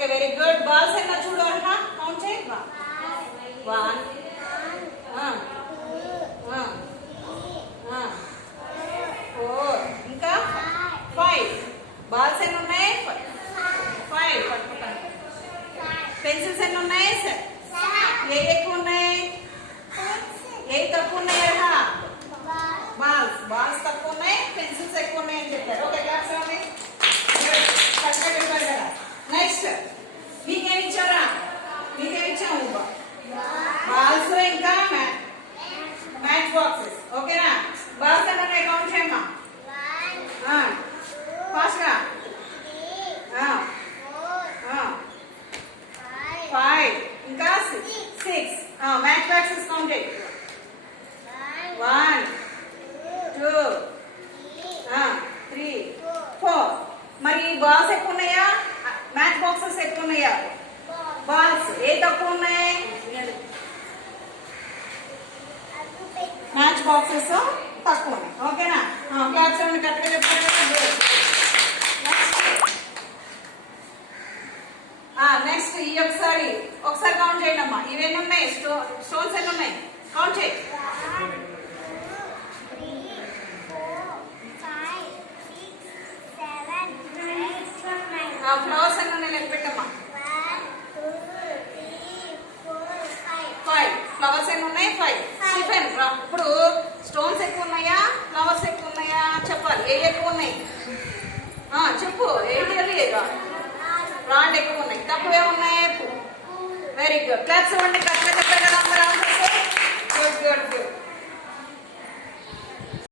Okay very good. Balls ఎన్నో చూడు Arha, count చేయి. 1 4 ఇంకా 5. బాల్స్ ఎన్ని ఉన్నాయి? 5. పట్టుకుంటాను. పెన్సిల్స్ ఎన్ని ఉన్నాయి? 7. ఏ ఎక్కువ ఉన్నాయి? ఏ తక్కువ ఉన్నాయి అర్హ? బాల్స్ తక్కువ ఉన్నాయి, పెన్సిల్స్ ఎక్కువ ఉన్నాయి అని చెప్పారు. ఓకే క్లాస్ రావాలి. కరెక్ట్గా చెప్పారు కదా. నెక్స్ట్ మీకేమి ఇచ్చారా? మీకేమి ఇచ్చాము? బాల్స్ ఇంకా మ్యాచ్ బాక్సెస్. ఓకేనా? బాల్స్ అన్న కౌంట్ చేయమ్మా. ఫాస్ట్గా 5 ఇంకా 6. మ్యాచ్ బాక్సెస్ కౌంట్ చేయి. 1 2 3 4. మరి బాల్స్ ఎక్కువ ఉన్నాయా? మ్యాచ్ బాక్సెస్ ఎక్కువ ఉన్నాయా? బాల్స్ ఏ తక్కువ ఉన్నాయి? మ్యాచ్ బాక్సెస్ తక్కువ ఉన్నాయి. ఓకేనా? క్లాప్స్ అన్ని కరెక్ట్గా చెప్పారు కదా. నెక్స్ట్ ఈ ఒకసారి కౌంట్ చేయండి అమ్మా. ఇవన్నీ ఉన్నాయి, స్టోన్స్ ఎన్ని ఉన్నాయి? కౌంట్ చేయి. 7 ఫ్లవర్స్ ఎన్ని ఉన్నాయి? లెక్క పెట్టమ్మా. 5 ఫ్లవర్స్ ఎన్ని ఉన్నాయి? 5. స్టీఫెన్ ఇప్పుడు స్టోన్స్ ఎక్కువ ఉన్నాయా, ఫ్లవర్స్ ఎక్కువ ఉన్నాయా చెప్పాలి. ఏ ఎక్కువ ఉన్నాయి చెప్పు. ఏంటి? రాండ్ ఎక్కువ ఉన్నాయి, తక్కువే ఉన్నాయి. Very good. క్లాప్స్ ఇవ్వండి. కరెక్ట్గా చెప్పారు కదా అందరూ. Good good good.